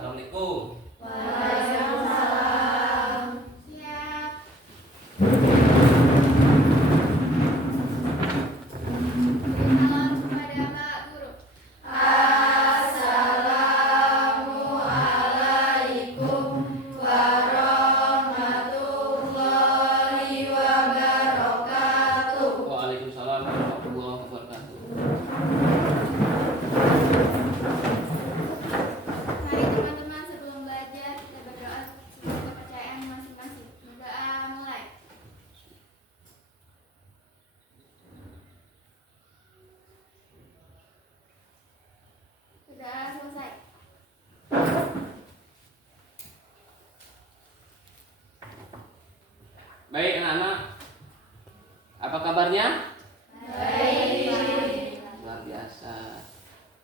Assalamualaikum. Waalaikumsalam. Siap. Salam kepada Pak Guru. Assalamualaikum warahmatullahi wabarakatuh. Waalaikumsalam warahmatullahi wabarakatuh. Mari teman-teman, sebelum belajar kita berdoa sesuai kepercayaan masing-masing. Berdoa mulai. Sudah selesai. Baik anak-anak, apa kabarnya? Baik. Luar biasa.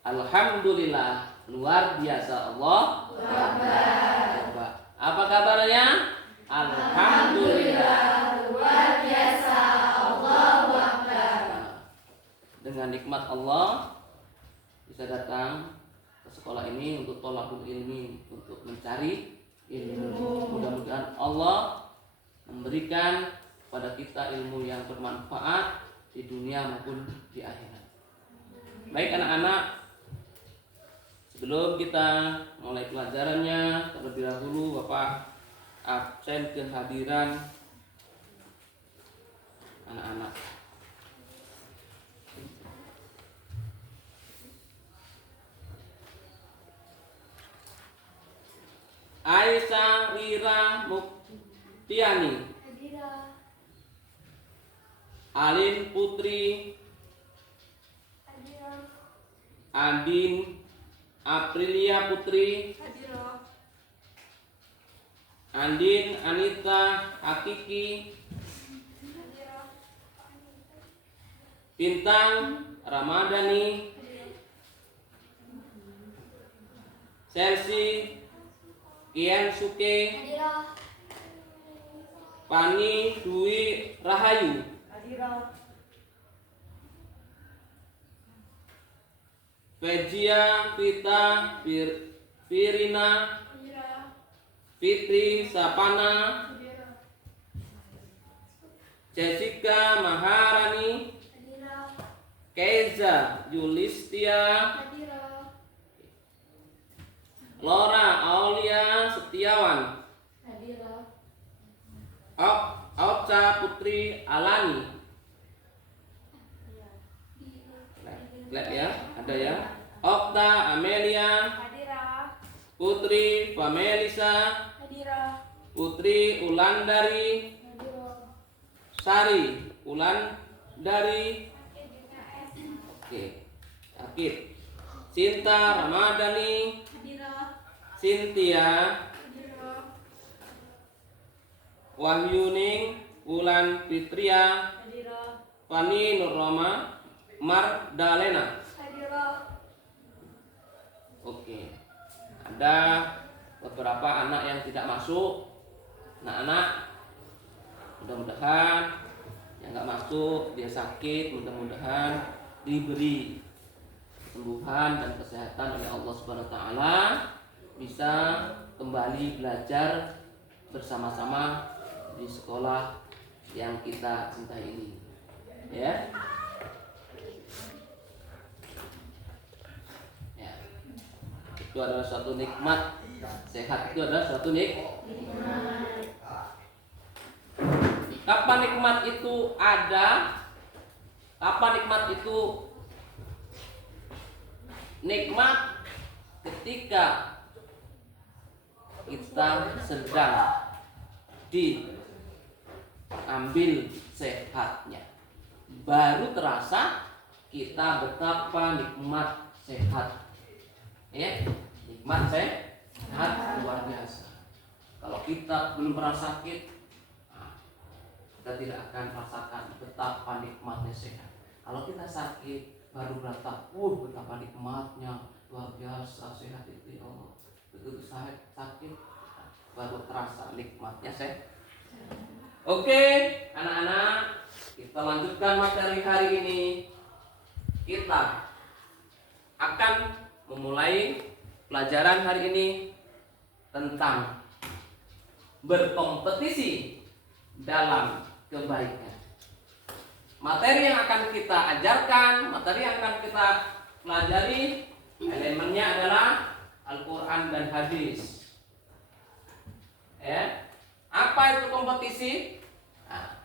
Alhamdulillah, luar biasa Allah. Coba, apa kabarnya? Alhamdulillah. Luar biasa. Allahu Akbar. Dengan nikmat Allah bisa datang ke sekolah ini untuk thalabul ilmi, untuk mencari ilmu. Mudah-mudahan Allah memberikan pada kita ilmu yang bermanfaat di dunia maupun di akhirat. Baik anak-anak, sebelum kita mulai pelajarannya, terlebih dahulu Bapak absen kehadiran anak-anak. Aisyah Rira Muktiani, Hadirah. Alin Putri, Hadirah. Andin Aprilia Putri, Hadirah. Andin Anita Hakiki, Hadirah. Bintang Ramadhani, Chelsea Kian Suke, Hadirah. Pani Dwi Rahayu, Hadirah. Vejia Vita Virina, Hadirah. Fitri Sapana, Hadirah. Jessica Maharani, Hadirah. Keiza Yulistia, Hadirah. Laura Aulia Setiawan, Hadirah. Auca Putri Alani. Lihat ya, ada ya. Okta Amelia, Hadirah. Putri Famelisa, Hadirah. Putri Ulandari, Hadirah. Sari Ulandari. Oke, sakit. Cinta Ramadhani, Hadirah. Cynthia, Hadirah. Wahyuning Wulan Fitria, Hadirah. Fani Nurroma, Mardalena. Hadirah. Oke, ada beberapa anak yang tidak masuk. Anak-anak, mudah-mudahan yang nggak masuk dia sakit, mudah-mudahan diberi kesembuhan dan kesehatan oleh Allah Subhanahu Wa Taala, bisa kembali belajar bersama-sama di sekolah yang kita cintai ini, ya. Ya. Itu adalah suatu nikmat. Sehat itu adalah suatu nikmat. Kapan nikmat itu ada? Kapan nikmat itu nikmat? Ketika kita sedang diambil sehatnya, baru terasa kita betapa nikmat sehat. Ya, nikmat sehat luar biasa. Kalau kita belum pernah sakit, kita tidak akan merasakan betapa nikmatnya sehat. Kalau kita sakit, baru berasa, betapa nikmatnya luar biasa sehat itu. Oh, begitu sakit, baru terasa nikmatnya sehat. Oke, anak-anak, kita lanjutkan materi hari ini. Kita akan memulai pelajaran hari ini tentang berkompetisi dalam kebaikan. Materi yang akan kita ajarkan, materi yang akan kita pelajari, elemennya adalah Al-Quran dan hadis. Ya. Apa itu kompetisi? Nah,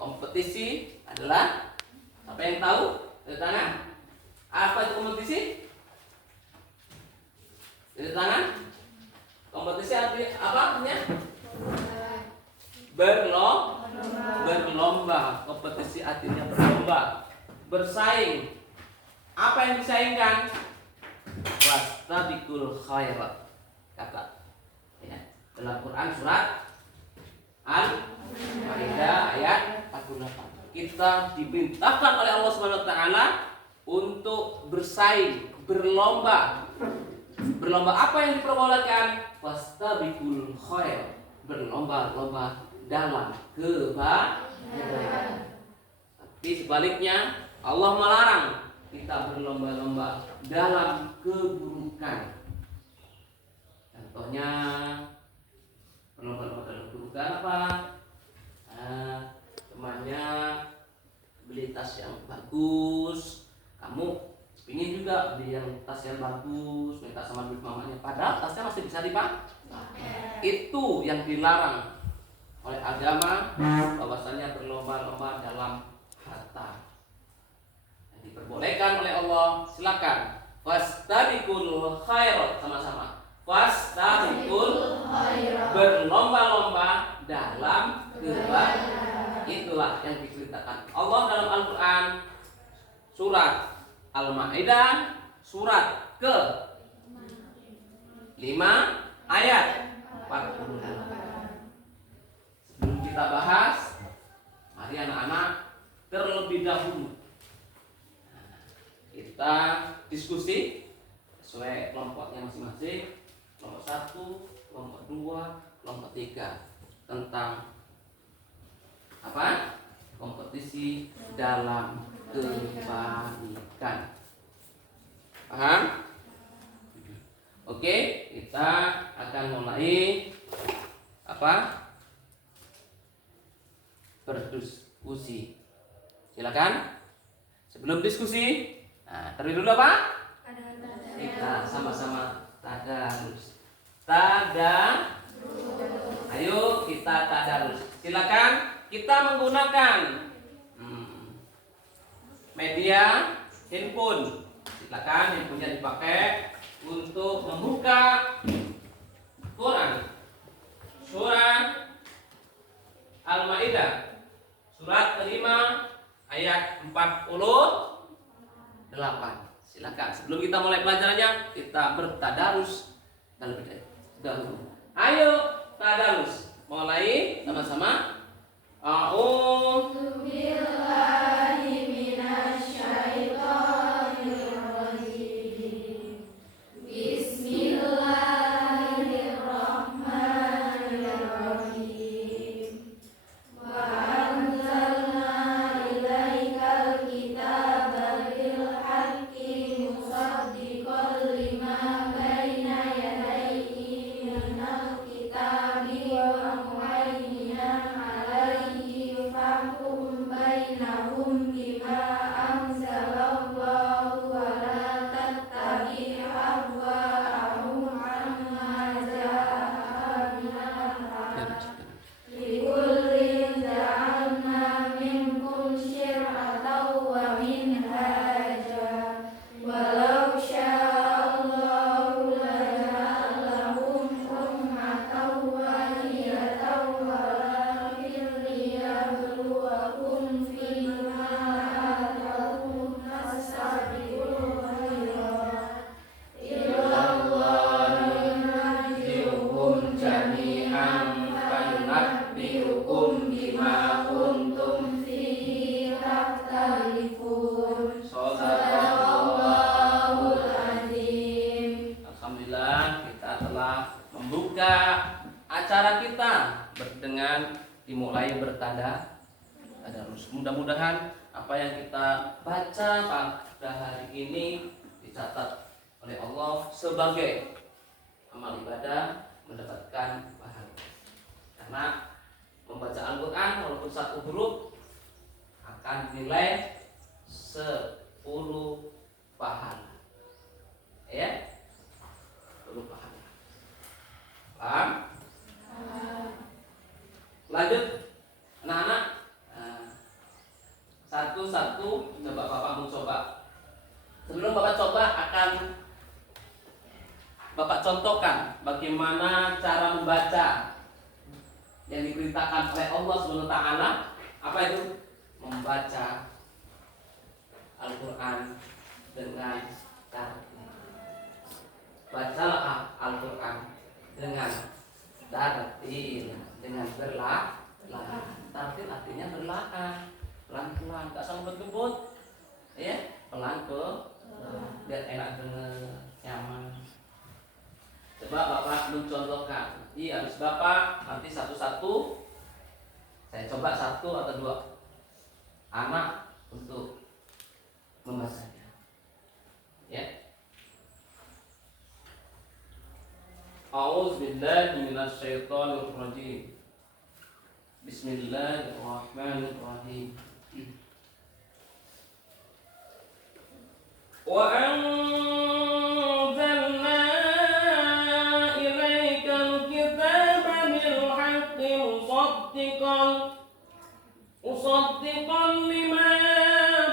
kompetisi adalah, apa yang tahu? Tanda tangan. Apa itu kompetisi? Tanda tangan. Kompetisi apa artinya? Berlomba. Kompetisi artinya berlomba, bersaing. Apa yang disaingkan? Wastabiqul khairat, kata ya, dalam Quran surat Al-Maidah ayat 48. Kita diperintahkan oleh Allah Subhanahu wa taala untuk bersaing, berlomba. Berlomba apa yang diperbolehkan? Wastabiqul khairat, berlomba-lomba dalam kebaikan. Tapi sebaliknya Allah melarang kita berlomba-lomba dalam keburukan. Contohnya berlomba-lomba dalam keburukan apa? Temannya beli tas yang bagus, kamu ingin juga beli yang tas yang bagus, minta sama duit mamanya, padahal tasnya masih bisa dipakai. Itu yang dilarang oleh agama, bahwasanya berlomba-lomba dalam harta. Yang diperbolehkan oleh Allah, silakan. Fastabiqul khairat, sama-sama. Fastabiqul khairat, berlomba-lomba dalam kebaikan. Itulah yang diceritakan Allah dalam Al-Quran surat Al-Maidah surat ke 5 ayat 48. Sebelum kita bahas, mari anak-anak terlebih dahulu kita diskusi sesuai kelompoknya masing-masing. Kelompok 1, kelompok 2, kelompok 3 tentang apa? Kompetisi dalam kebaikan. Paham? Oke, kita akan mulai apa? Berdiskusi. Silakan. Sebelum diskusi, terlebih dulu apa? Kita sama-sama tadarus. Ayo kita tadarus. Silakan kita menggunakan media handphone. Silakan handphonenya dipakai untuk membuka Quran surat Al-Maidah surat kelima ayat 48. Silakan. Sebelum kita mulai pelajarannya, kita bertadarus terlebih dahulu. Ayo tadarus. Mulai sama-sama. A'udzu billahi minasyaitonir rajim. Bismillahirrahmanirrahim. Wa anzalna ilaikal kitaba bil haqqi musaddiqan lima baina yadayhi minal kitabi wa muhaiminan alaihi fahkum bainahum bima anzalallahu wa la tattabi' ahwa'ahum amma ja'aka minal haqq. Likullin ja'alna minkum syir'atan wa minhaja walau sya'allahu laja'alahum ummatan wahidatan walakin liyabluwakum fima atakum fastabiqul khairat ilallahi marji'ukum jami'an fayunabbi'ukum bima kuntum fihi takhtalifun. Shadaqallahul azim. Alhamdulillah, kita telah membuka acara kita dengan dimulai bertadarus. Mudah-mudahan apa yang kita baca pada hari ini dicatat oleh Allah sebagai amal ibadah, mendapatkan pahala. Karena membaca Al-Quran walaupun satu huruf akan dinilai 10 pahala. Ya, 10 pahala. Paham? Lanjut, anak-anak. Satu-satu coba Bapak mencoba. Sebelum Bapak coba akan Bapak contohkan bagaimana cara membaca yang diperintahkan oleh Allah Subhanahu wa taala. Apa itu? Membaca Al-Qur'an dengan tartil. Bacalah Al-Qur'an dengan tartil, dengan perlahan. Tartil artinya perlahan, pelan-pelan, tak sama ngebut-ngebut. Ya, pelan ke biar enak dengar, nyaman. Coba Bapak mencontohkan. Iya, habis Bapak nanti satu-satu. Saya coba 1 atau 2 anak untuk membacanya. Ya. A'udzubillahi minasyaitonir rajim. Bismillahirrahmanirrahim. Wa anzalna ilaikal kitaba bil haqqi musaddiqan lima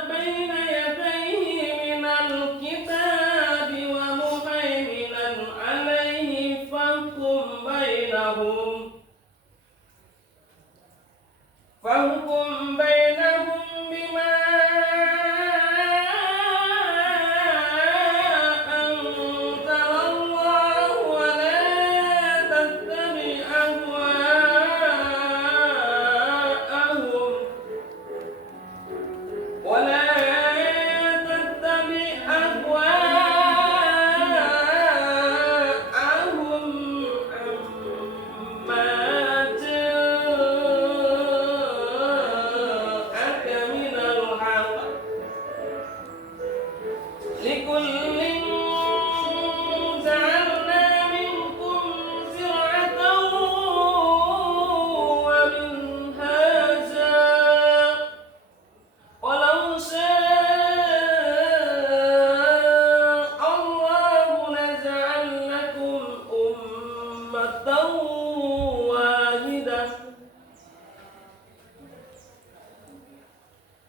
baina yadayhi minal kitabi wa muhaiminan alaihi fahkum bainahum bima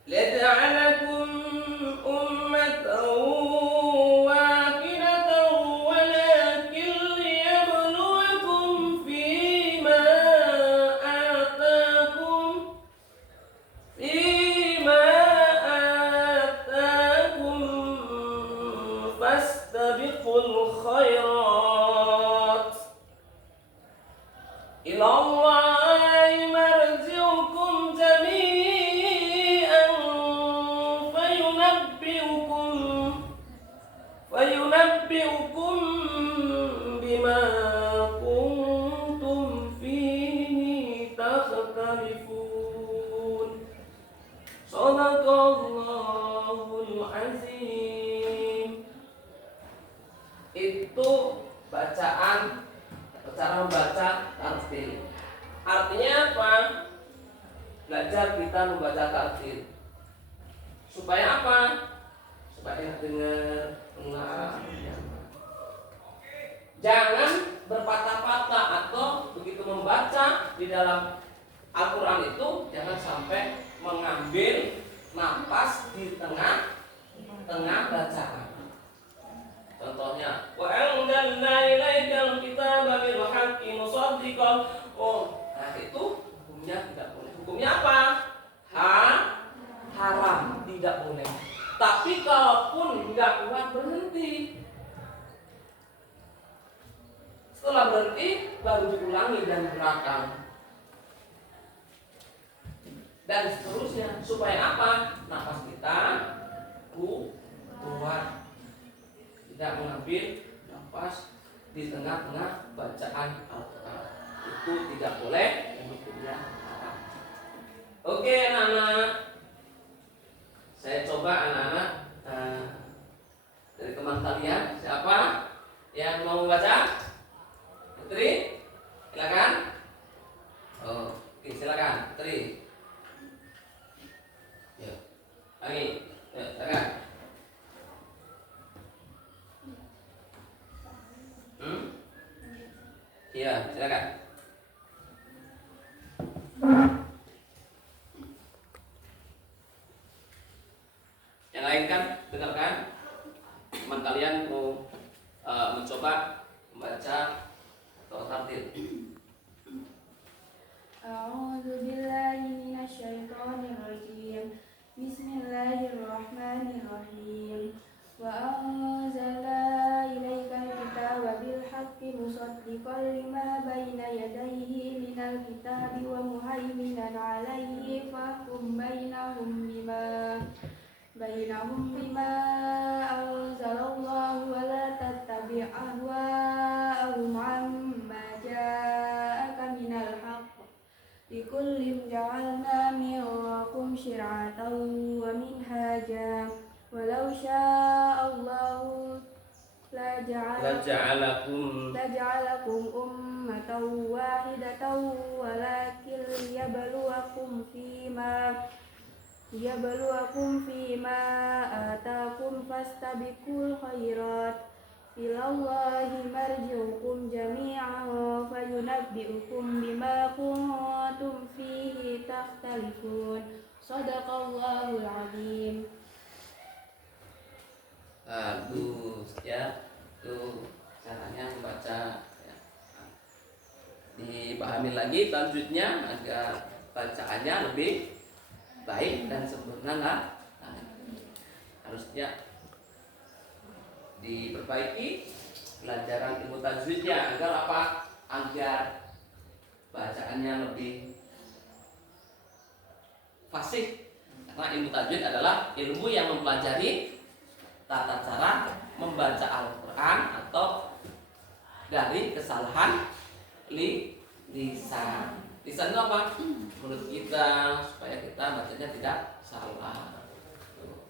لَجَعَلَكُمْ أُمَّةً وَاحِدَةً وَلَكِنْ لِيَبْلُوَكُمْ فِيمَا آتَاكُمْ فَاسْتَبِقُوا الْخَيْرَاتِ إِلَى اللَّهِ مَرْجِعُكُمْ جَمِيعًا فَيُنَبِّئُكُم بِمَا كُنتُمْ فِيهِ تَخْتَلِفُونَ. Shadaqallahul azim. Itu bacaan atau cara membaca tartil. Artinya apa? Belajar kita membaca tartil. Supaya apa? Supaya dengar, dengar. Jangan berpatah-patah atau begitu membaca di dalam Al-Quran itu jangan sampai mengambil napas di tengah bacaan. Contohnya, wa anzalna ilaikal kitaba bil haqqi musaddiqan. Oh, nah itu hukumnya tidak boleh. Hukumnya apa? Haram, tidak boleh. Tapi kalaupun nggak kuat berhenti. Setelah berhenti baru diulangi dan belakang. Dan seterusnya supaya apa? Nafas kita kuat. Tidak mengambil nafas di tengah-tengah bacaan Al-Quran. Itu tidak boleh dan hukumnya haram. Oke anak-anak, saya coba anak-anak dari teman kalian siapa yang mau membaca? Putri? Silakan. Oh, oke, silakan. Tri. Ya. Lagi. Ya, silakan. Iya, silakan. Yang lain kan dengarkan. Teman kalian mau mencoba membaca atau tartil. A'udzu billahi minasyaitonir rajim. Bismillahirrahmanirrahim. Wa anzalna ilaikal kitaba bil haqqi musaddiqan lima baina yadayhi minal kitabi wa muhaiminan 'alaihi fahkum bainahum bima anzalallahu wa la tattabi' ahwa'ahum 'amma ja'aka minal haqq. Likullin ja'alna minkum syir'atan wa minhaja walau sya'allahu laja'alakum ummatan wahidatan walakin liyabluwakum fima atakum fastabiqul khairat ilallahi marji'ukum jami'an fayunabbi'ukum bima kuntum fihi takhtalifun. Shadaqallahul azim. Bagus ya. Tuh caranya membaca ya. Dipahami lagi lanjutnya agar bacaannya lebih baik dan sempurna. Nah, harusnya diperbaiki pelajaran ilmu tajwidnya agar apa? Agar bacaannya lebih fasih. Karena ilmu tajwid adalah ilmu yang mempelajari tata cara membaca Al-Quran atau dari kesalahan lisan. Lisan itu apa? Mulut kita, supaya kita bacanya tidak salah.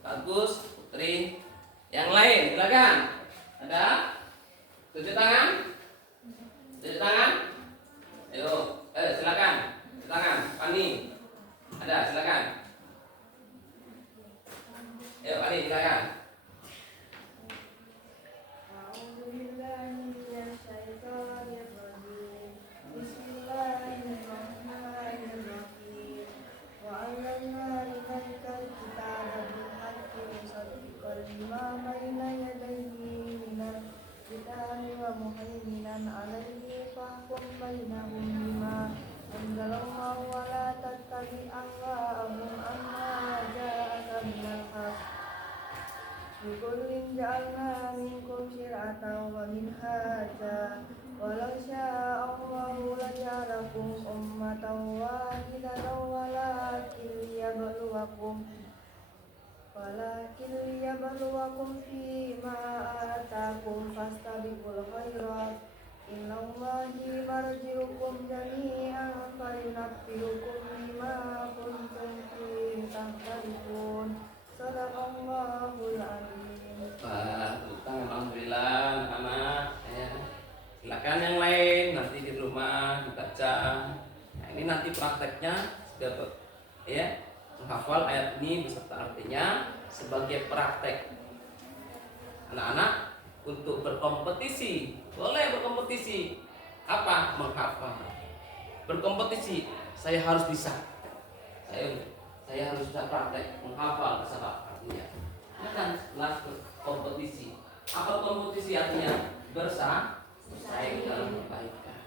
Bagus, Putri. Yang lain, silakan. Ada? Tunjuk tangan. Tunjuk tangan. Ayo, silakan. Tangan, Pani. Ada, silakan. Ayo, Pani, silakan. Likullin ja'alna minkum syir'atan wa minhaja walau sya'allahu laja'alakum ummatan wahidatan walakin liyabluwakum fima atakum fastabiqul khairat ilallahi marji'ukum jami'an fayunabbi'ukum bima kuntum fihi takhtalifun. Shadaqallahul azim. Alhamdulillah anak ya. Silakan yang lain nanti di rumah dibaca. Nah, ini nanti prakteknya sudah ya, menghafal ayat ini beserta artinya sebagai praktek. Anak-anak untuk berkompetisi, boleh berkompetisi. Apa? Menghafal. Berkompetisi, saya harus bisa. Saya harus bisa praktek menghafal beserta artinya. Ini kan kelas kompetisi. Apa kompetisi artinya? Bersaing dalam kebaikan.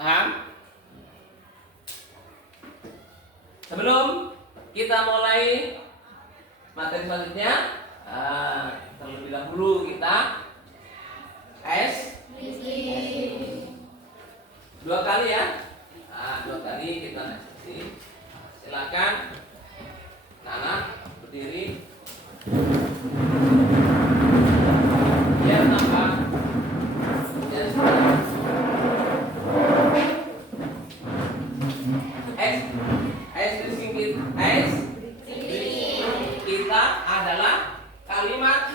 Paham? Sebelum kita mulai materi selanjutnya, terlebih dahulu kita dua kali ya. Dua kali kita tes. Silakan anak berdiri. Biar nampak. Kita adalah kalimat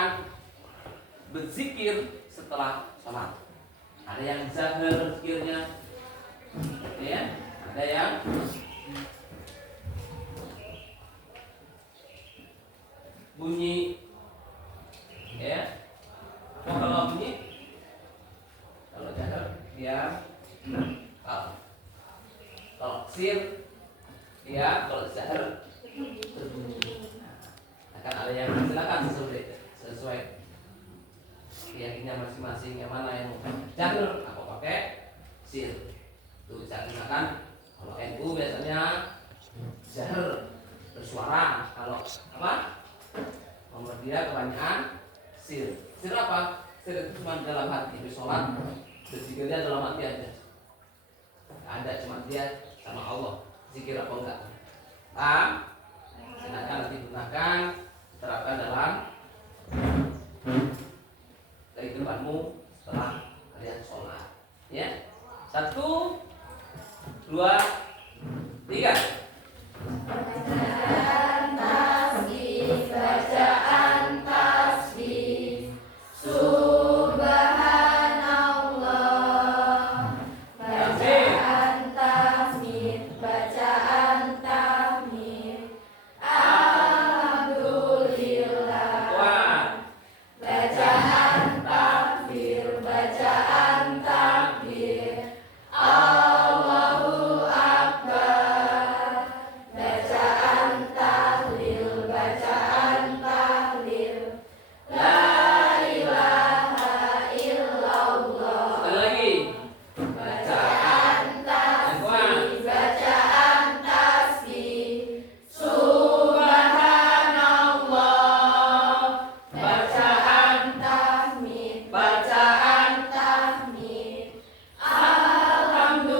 akan berzikir setelah sholat. Ada yang zahir zikirnya, ya, ada yang bunyi, ya. Apa kalau bunyi? Kalau zahir dia kalau sir dia kalau zahir berbunyi. Akan ada yang silakan sesuai keyakinan masing-masing yang mana yang zahir apa pakai sir. Tuh saya gunakan kalau NU biasanya zahir bersuara, kalau apa Muhammadiyah kebanyakan sir. Sir apa? Sir itu cuma dalam hati, di sholat berzikirnya dalam hati aja. Nggak ada, cuma dia sama Allah. Zikir apa enggak? Silakan nanti gunakan, terapkan dalam kehidupanmu setelah kalian sholat. Ya, 1, 2, 3. Bacaan tasbih, bacaan tasbih, subhanallah. Bacaan tasbih, bacaan tahmid, alhamdulillah. Bacaan takbir, bacaan takbir, Allahu Akbar. Bacaan tahlil, bacaan tahlil, la ilaha illallah. Sekali lagi. Bacaan tasbih, bacaan tasbih, subhanallah. Bacaan tahmid, bacaan tahmid, alhamdulillah.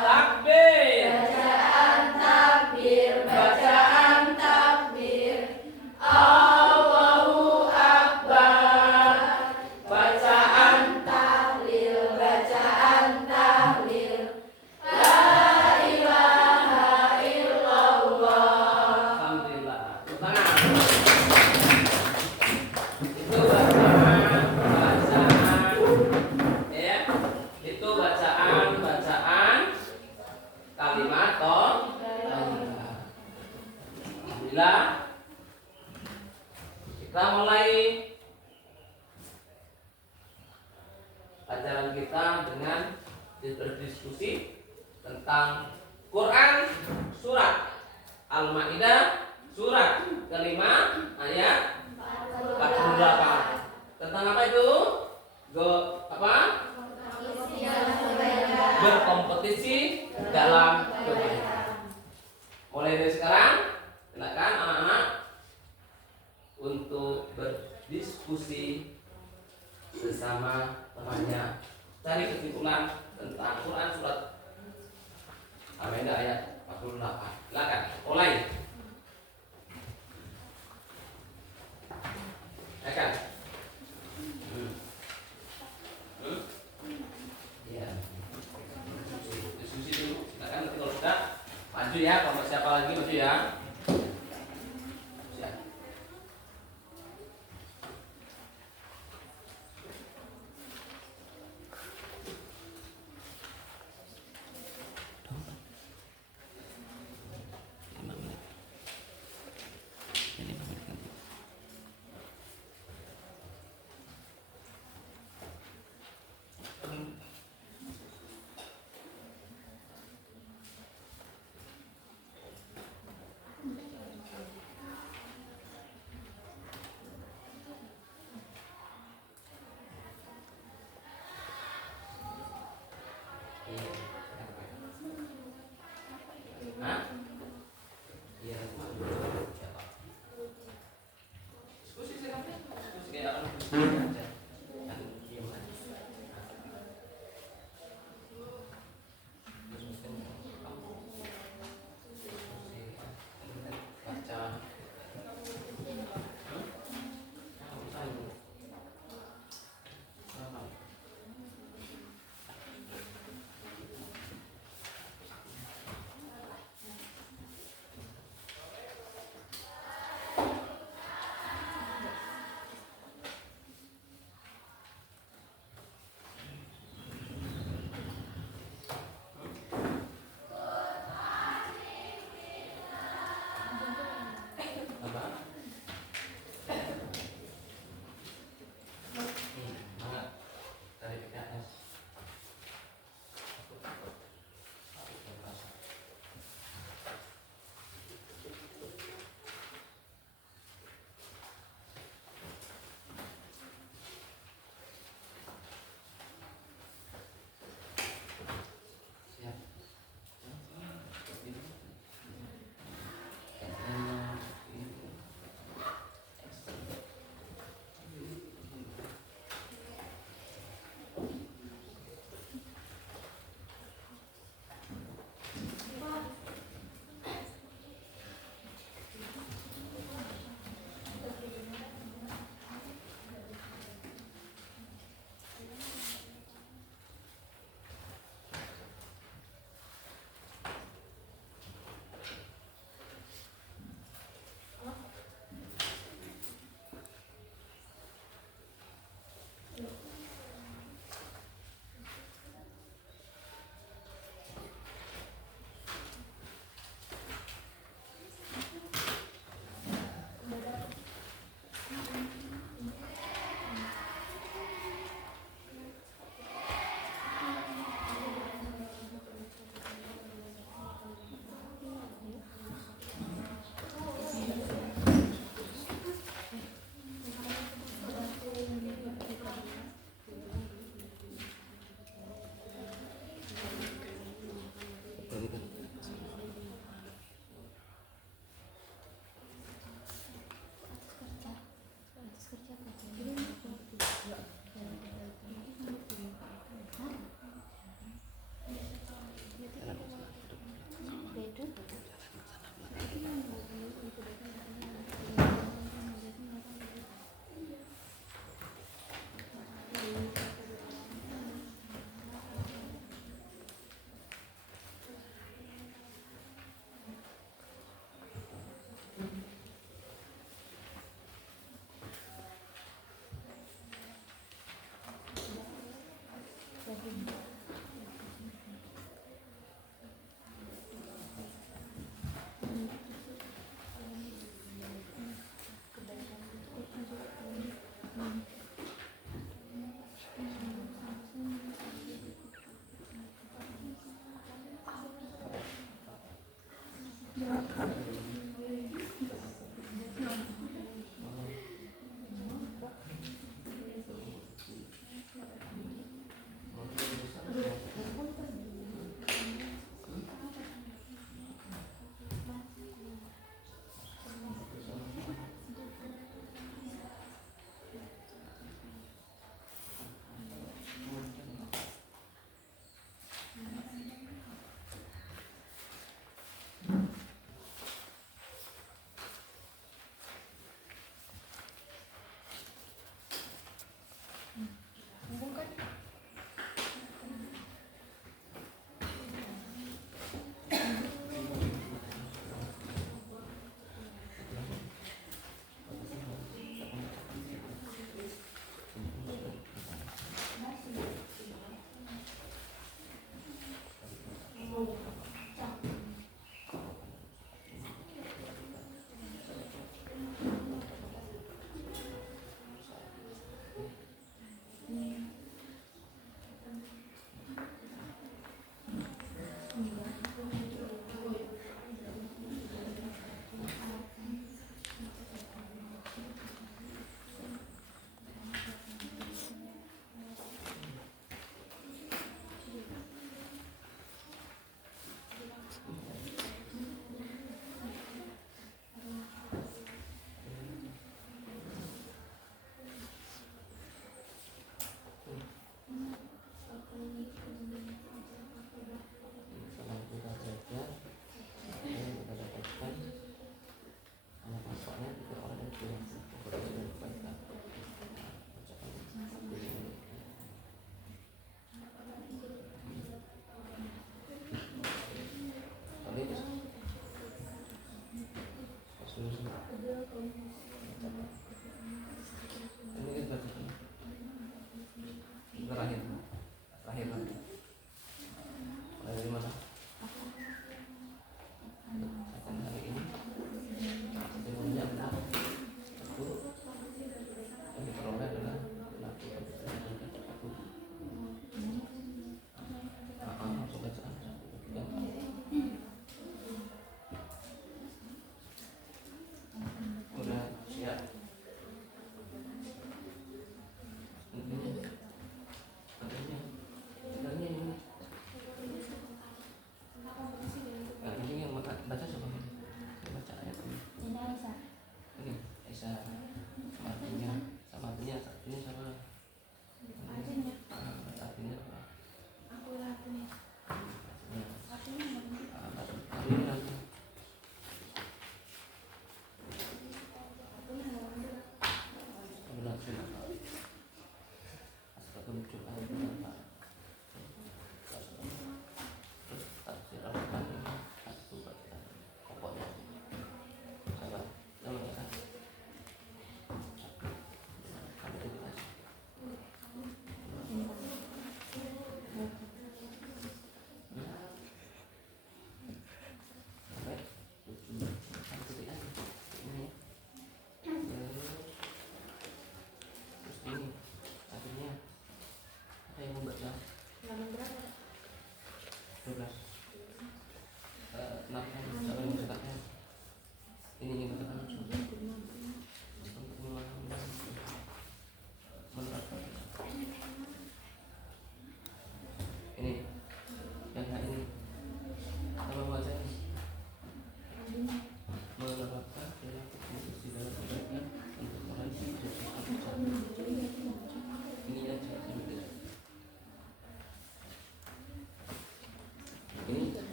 Takbir. Bacaan takbir, bacaan takbir, Allahu Akbar. Bacaan tahlil, bacaan tahlil, la ilaha illallah. Alhamdulillah. Tangan. Itu bacaan, ya. Itu bacaan kalimat thayyibah. Alhamdulillah. Kita mulai pelajaran kita dengan berdiskusi tentang Quran surat Al-Maidah surat kelima ayat 48. Tentang apa itu? Berkompetisi dalam kebaikan. Mulai dari sekarang, silakan anak-anak untuk berdiskusi bersama temannya, cari kesimpulan tentang Quran surat Al-Maidah ayat 48. Silakan mulai. Akan. Ya. Diskusi dulu. Silakan nanti kalau sudah maju ya. Kalau siapa lagi maju ya. Siap. Hah? Iya. Diskusi silakan. Diskusi kayak apa? Aja. Jangan diam aja. Baca.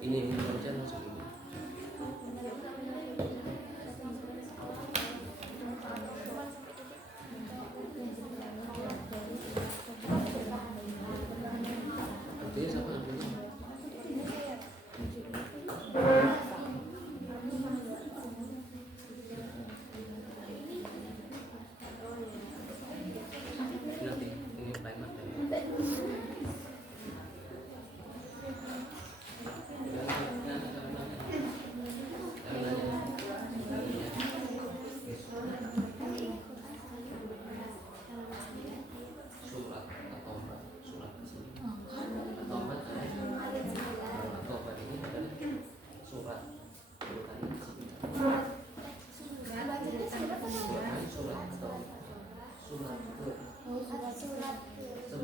Ini baca masuk ini. Artinya siapa yang punya? Nanti ini paling materi. Surat atau mbak, surat di sini. Atau mbak atau mbak ini adalah surat. Bukan di sini. Surat atau surat ke 9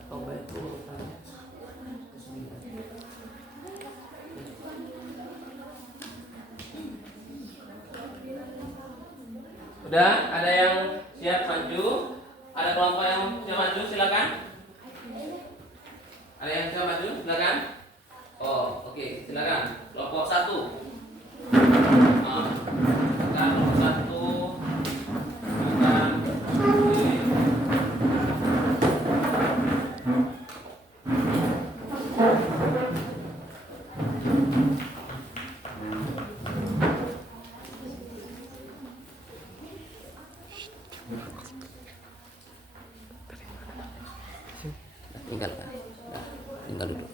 atau mbak itu urutannya ke 9. Udah, ada yang siap maju? Ada kelompok yang siap maju? Silakan. Ada yang siap maju? Silakan. Oh, oke, silakan. Kelompok 1. Kelompok 1. Silakan. Tinggal kan? Tinggal duduk.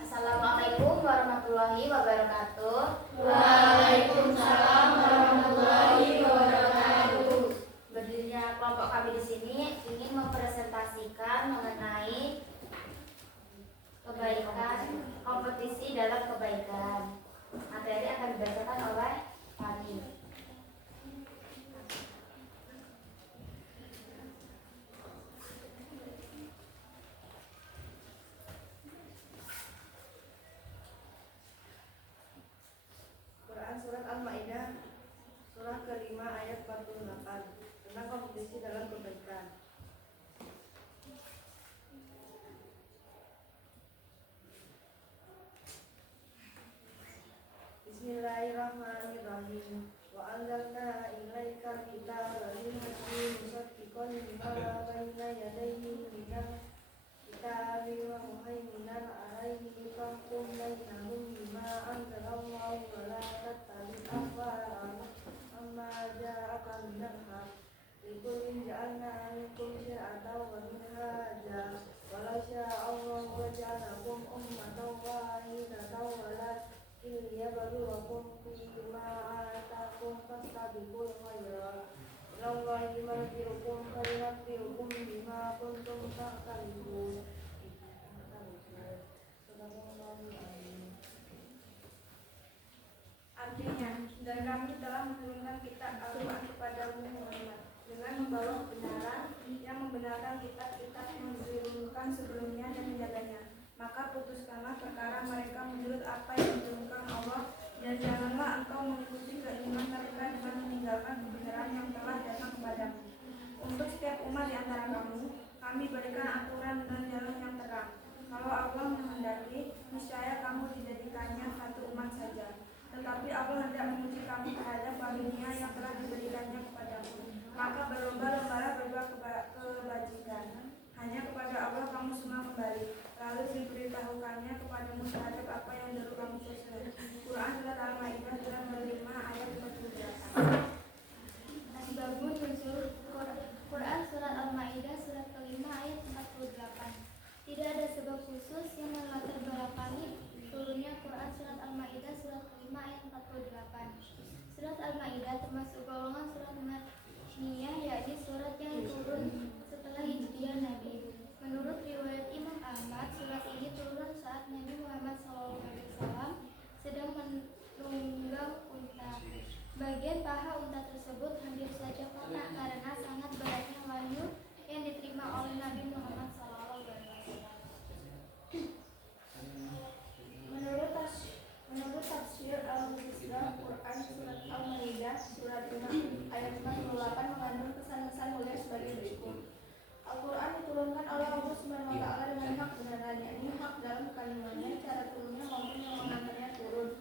Assalamualaikum warahmatullahi wabarakatuh. Waalaikumsalam warahmatullahi wabarakatuh. Berdirinya kelompok kami di sini ingin mempresentasikan mengenai kebaikan, kompetisi dalam kebaikan. Materi akan dibacakan oleh Fani. Quran Surat Al-Ma'idah Surah ke-5 ayat 48 tentang kompetisi dalam kebaikan. Bismillahirrahmanirrahim. Wa anzalna ilaikal kitaba lil-haqqi musaddiqan lima baina yadayhi minal kitabi wa muhaiminan 'alaihi fahkum bainahum bima anzalallahu wa la tattabi' ahwa'ahum amma ja'aka minal haqq. Likullin ja'alna minkum syir'atan wa minhaja walau sya'allahu wa ja'alakum ummatan wahidatan wa lakin liyabluwakum fima atakum fastabiqul khairat. Ilallahi marji'ukum fayunabbi'ukum bima kuntum ta'malun. Artinya, dan kami telah menurunkan kitab Al-Quran kepadamu Muhammad dengan membawa kebenaran yang membenarkan kitab-kitab yang diturunkan sebelumnya dan menjaganya. Maka putuskanlah perkara mereka menurut apa yang diturunkan Allah, dan janganlah engkau mengikuti keinginan mereka dengan meninggalkan kebenaran yang telah datang kepadamu. Untuk setiap umat di antara kamu, kami berikan aturan dan jalan yang terang. Kalau Allah menghendaki, niscaya kamu dijadikannya satu umat saja. Tetapi Allah hendak menguji kamu terhadap karunia yang telah diberikannya kepadamu. Maka berlomba-lombalah berbuat kebajikan. Hanya kepada Allah kamu semua kembali. Lalu diberitahukannya kepadamu terhadap apa yang dulu kamu perbuat. Quran Surat Al-Ma'idah Surat 5 ayat 48. Asbabun nuzul Quran Surat Al-Ma'idah Surat ke-5 ayat 48. Tidak ada sebab khusus yang kandungannya, cara turunnya maupun yang mengantarnya turun.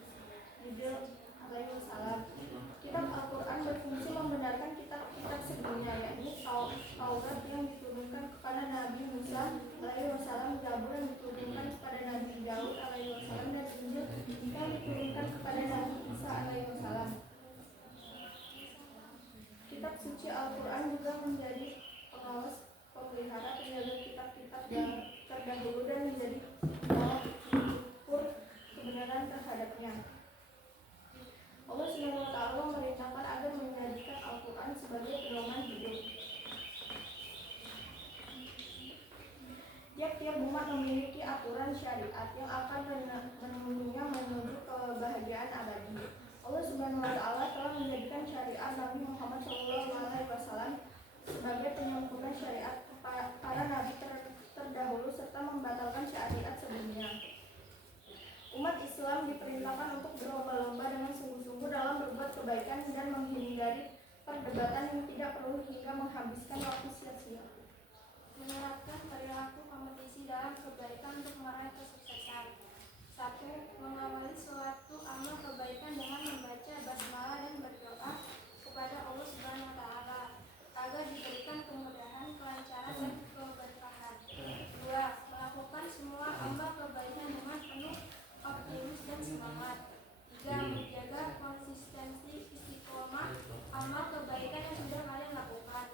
Jibril alaihi wassalam. Kitab Al-Quran berfungsi membenarkan kitab-kitab sebelumnya, yakni Taurat yang diturunkan kepada Nabi Musa alaihi wassalam, Zabur yang diturunkan kepada Nabi Daud alaihi wassalam, dan Injil yang diturunkan kepada Nabi Isa alaihi wassalam. Kitab suci Al-Quran juga menjadi pengawas, pemelihara, penjaga kitab-kitab terdahulu dan menjadi pengawas ukur kebenaran terhadapnya. Allah SWT memerintahkan agar menjadikan Al-Quran sebagai pedoman hidup. Tiap-tiap umat memiliki aturan syariat yang akan menemaninya menuju kebahagiaan abadi. Allah SWT telah menjadikan syariat Nabi Muhammad SAW sebagai penyempurna syariat para nabi terdahulu serta membatalkan syariat sebelumnya. Umat Islam diperintahkan untuk berlomba-lomba dengan sungguh-sungguh dalam berbuat kebaikan dan menghindari perdebatan yang tidak perlu hingga menghabiskan waktu sia-sia. Menerapkan perilaku kompetisi dalam kebaikan untuk meraih kesuksesan. 1. Mengawali suatu amal kebaikan dengan membaca basmalah dan berdoa kepada Allah Subhanahu wa taala agar diberikan kemudahan, kelancaran dan keberkahan. 2. Melakukan semua amal kebaikan dengan penuh optimis dan semangat. 3. Menjaga konsistensi istiqomah amal kebaikan yang sudah kalian lakukan.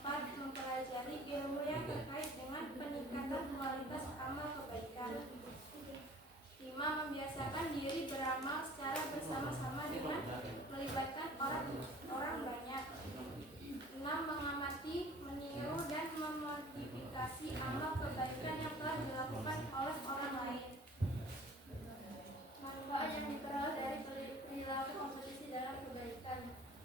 4. Mempelajari ilmu yang terkait dengan peningkatan kualitas amal kebaikan. 5. Membiasakan diri beramal secara bersama-sama dengan melibatkan orang banyak. 6. Mengamati, meniru, dan memodifikasi amal kebaikan yang telah dilakukan oleh orang lain. Manfaat yang diperoleh dari perilaku kompetisi dalam kebaikan.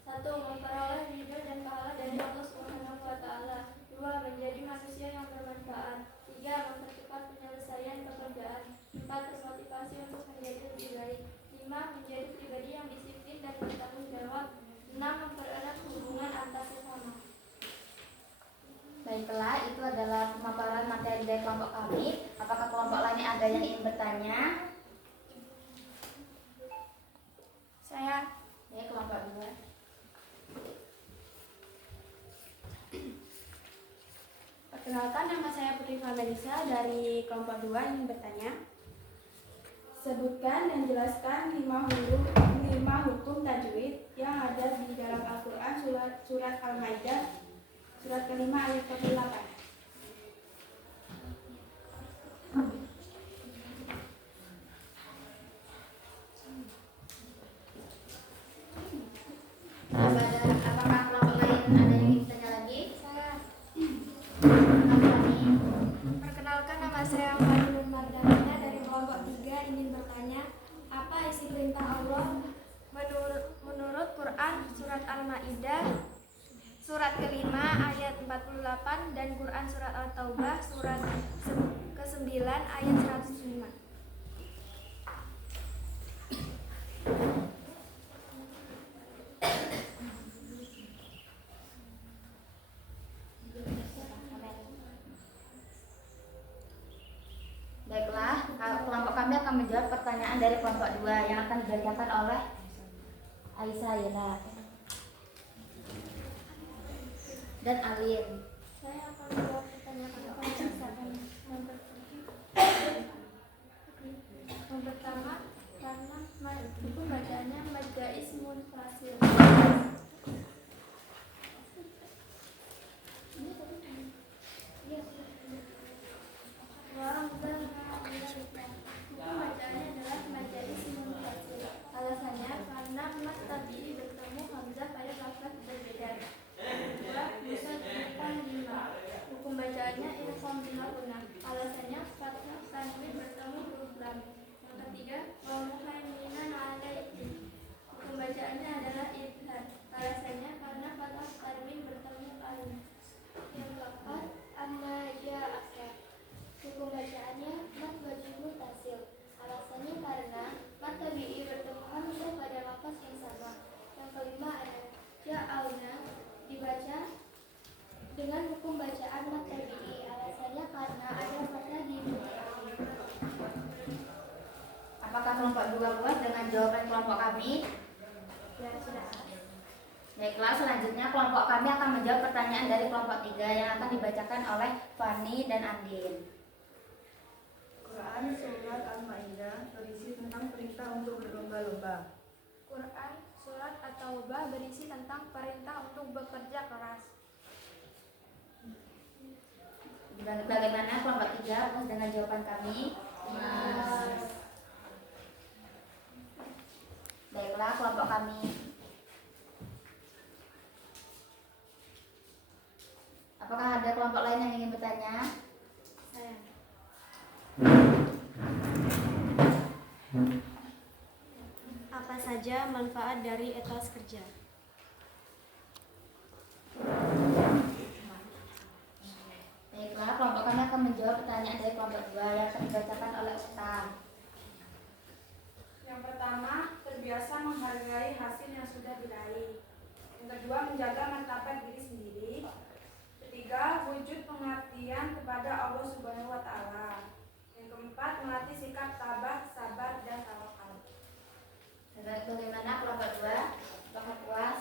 1. Memperoleh ridho dan pahala dari Allah Subhanahu wa taala. 2. Menjadi manusia yang bermanfaat. 3. Mempercepat penyelesaian pekerjaan. 4. Termotivasi untuk menjadi lebih baik. 5. Menjadi pribadi yang disiplin dan bertanggung jawab. 6. Mempererat hubungan antar sesama. Baiklah, itu adalah pemaparan materi dari kelompok kami. Apakah kelompok lainnya ada yang ingin bertanya? Saya Ya, kelompok 2. Perkenalkan, nama saya Putri Melisa dari kelompok 2 yang bertanya. Sebutkan dan jelaskan 5 hukum tajwid yang ada di dalam Al-Quran surat Al-Maidah surat kelima ayat 48. Apakah kelompok lain ada yang ingin bertanya lagi? Saya Kami. perkenalkan, nama saya Fadlun Mardana dari kelompok 3 ingin bertanya, apa isi perintah Allah menurut Quran surat Al-Maidah surat kelima ayat 48 dan Quran surat At-Taubah surat ke-9 ayat 105. Baiklah, kelompok kami akan menjawab pertanyaan dari kelompok 2 yang akan dibacakan oleh Aisyah Yela dan Alin. Saya akan menjawab pertanyaan yang pertama, karena buku bacaannya Majais Munfasil. Buku bacaannya adalah Majais Munfasil. Alasannya karena Mas Tabi'i bertemu Hamzah pada lafaz berbeda. Kedua, Musa Irfan Bima. Hukum bacaannya Irfan Bima Guna. Alasannya Fathah Tanwin bertemu huruf lam. Yang ketiga, wa muhaiminan alaihi. Hukum bacaannya adalah Ibhar. Alasannya karena Fathah Tanwin bertemu alif. Yang keempat, amma ja'aka. Hukum bacaannya mat wajib mutasil. Alasannya karena mat tabi'i bertemu hamzah pada lafaz yang sama. Yang kelima ada ja'alna dibaca dengan hukum bacaan mat tabi'i. Alasannya karena ada fathah di Apakah kelompok 2 puas dengan jawaban kelompok kami? Ya, sudah. Baiklah, selanjutnya kelompok kami akan menjawab pertanyaan dari kelompok 3 yang akan dibacakan oleh Fani dan Andin. Quran Surat Al-Maidah berisi tentang perintah untuk berlomba-lomba. Quran surat At-Taubah berisi tentang perintah untuk bekerja keras. Bagaimana kelompok 3 puas dengan jawaban kami? Baiklah, kelompok kami. Apakah ada kelompok lain yang ingin bertanya? Saya. Apa saja manfaat dari etos kerja? Baiklah, kelompok kami akan menjawab pertanyaan dari kelompok 2 yang akan dibacakan oleh Ustaz. Yang pertama, terbiasa menghargai hasil yang sudah diraih. Yang kedua, menjaga martabat diri sendiri. Ketiga, wujud pengertian kepada Allah Subhanahu wa Ta'ala. Yang keempat, melatih sikap tabah, sabar, dan tawakal. Bagaimana kelompok 2? Kelompok puas?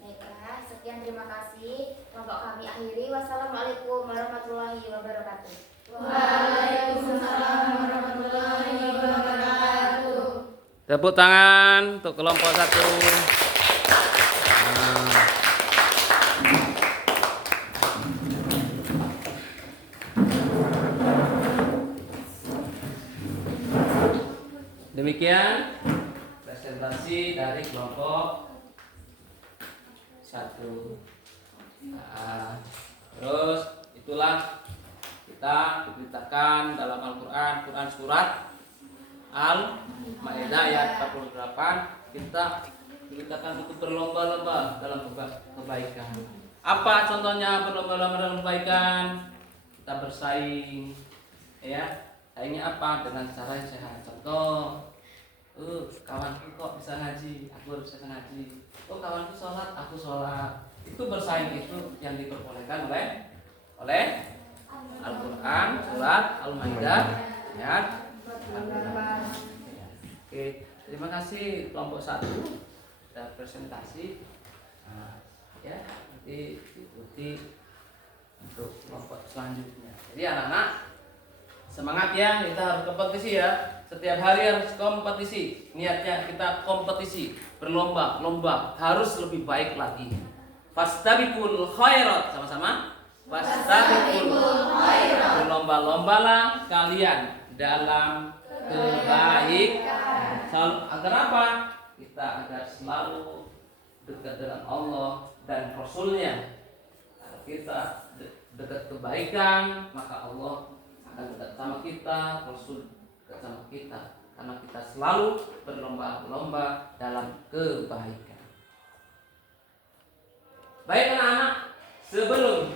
Baiklah, sekian, terima kasih. Kelompok kami akhiri. Wassalamualaikum warahmatullahi wabarakatuh. Waalaikumsalam warahmatullahi wabarakatuh. Tepuk tangan untuk kelompok 1. Demikian presentasi dari kelompok 1. Nah, terus itulah kita diberitakan dalam Al-Quran, Quran surat Al-Maidah ayat 48, kita diberitakan untuk berlomba-lomba dalam kebaikan. Apa contohnya berlomba-lomba dalam kebaikan? Kita bersaing, ya. Saingnya apa? Dengan cara yang sehat. Contoh, kawanku kok bisa ngaji, aku harus bisa ngaji. Oh, kawanku sholat, aku sholat. Itu bersaing, itu yang diperbolehkan oleh Al-Quran surat Al-Maidah ayat 48. Oke, terima kasih kelompok 1 sudah presentasi. Nah, ya, nanti diikuti untuk kelompok selanjutnya. Jadi anak-anak semangat ya, kita harus kompetisi ya. Setiap hari harus kompetisi. Niatnya kita kompetisi, berlomba-lomba, harus lebih baik lagi. Fastabiqul khairat, sama-sama. Fastabiqul khairat. Berlomba-lombalah kalian dalam kebaikan. Agar apa? Kita agar selalu dekat dengan Allah dan Rasul-Nya. Kalau kita dekat kebaikan, maka Allah akan dekat sama kita, Rasul dekat sama kita, karena kita selalu berlomba-lomba dalam kebaikan. Baik anak-anak, sebelum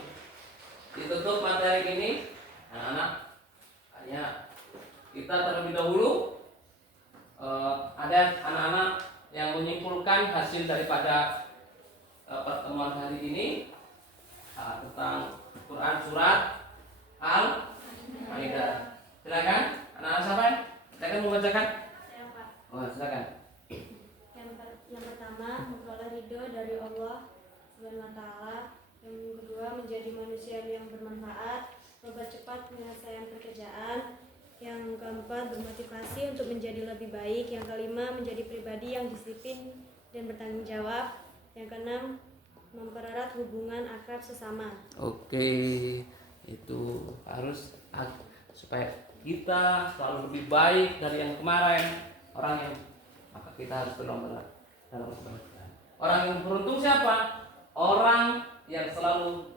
ditutup materi ini, anak-anak, hanya kita terlebih dahulu ada anak-anak yang menyimpulkan hasil daripada pertemuan hari ini tentang Quran surat Al-Maidah. Silakan, anak-anak siapa? Silakan membacakan. Saya, Pak. Oh, silakan. Yang pertama, memperoleh ridho dari Allah Subhanahu wa Ta'ala. Yang kedua, menjadi manusia yang bermanfaat, berbuat cepat menyelesaikan pekerjaan. Yang keempat, bermotivasi untuk menjadi lebih baik. Yang kelima, menjadi pribadi yang disiplin dan bertanggung jawab. Yang keenam, mempererat hubungan akrab sesama. Oke, itu harus supaya kita selalu lebih baik dari yang kemarin. Maka kita harus berlomba dalam kebaikan. Orang yang beruntung siapa? Orang yang selalu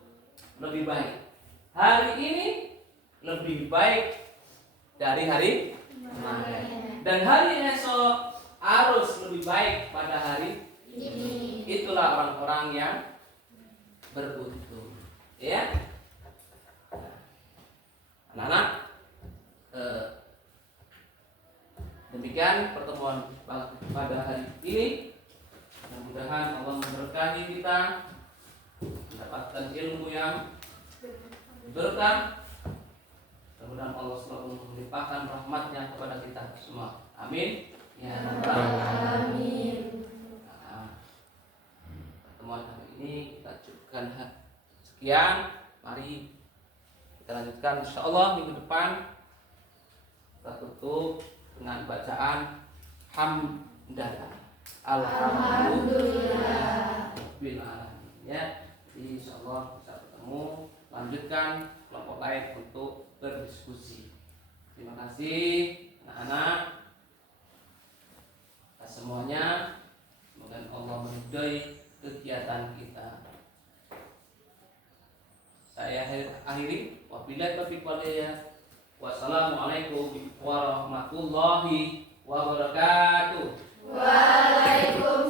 lebih baik. Hari ini lebih baik dari hari kemarin. Dan hari esok harus lebih baik pada hari ini. Itulah orang-orang yang beruntung. Ya. Anak-anak, demikian pertemuan pada hari ini. Mudah-mudahan Allah memberkahi kita, mendapatkan ilmu yang berkah, mudah-mudahan Allah selalu melimpahkan rahmatnya kepada kita semua. Amin. Ya Rabbal Alamin. Pertemuan hari ini kita cukupkan sekian. Mari kita lanjutkan insyaallah minggu depan. Kita tutup dengan bacaan hamdalah. Alhamdulillah bil alamin. Ya, jadi insyaallah bisa bertemu, lanjutkan kelompok lain untuk berdiskusi. Terima kasih anak-anak atas semuanya. Semoga Allah meridai kegiatan kita. Saya akhiri. Wabillahi taufiq wal hidayah. Wassalamualaikum warahmatullahi wabarakatuh. Waalaikumsalam.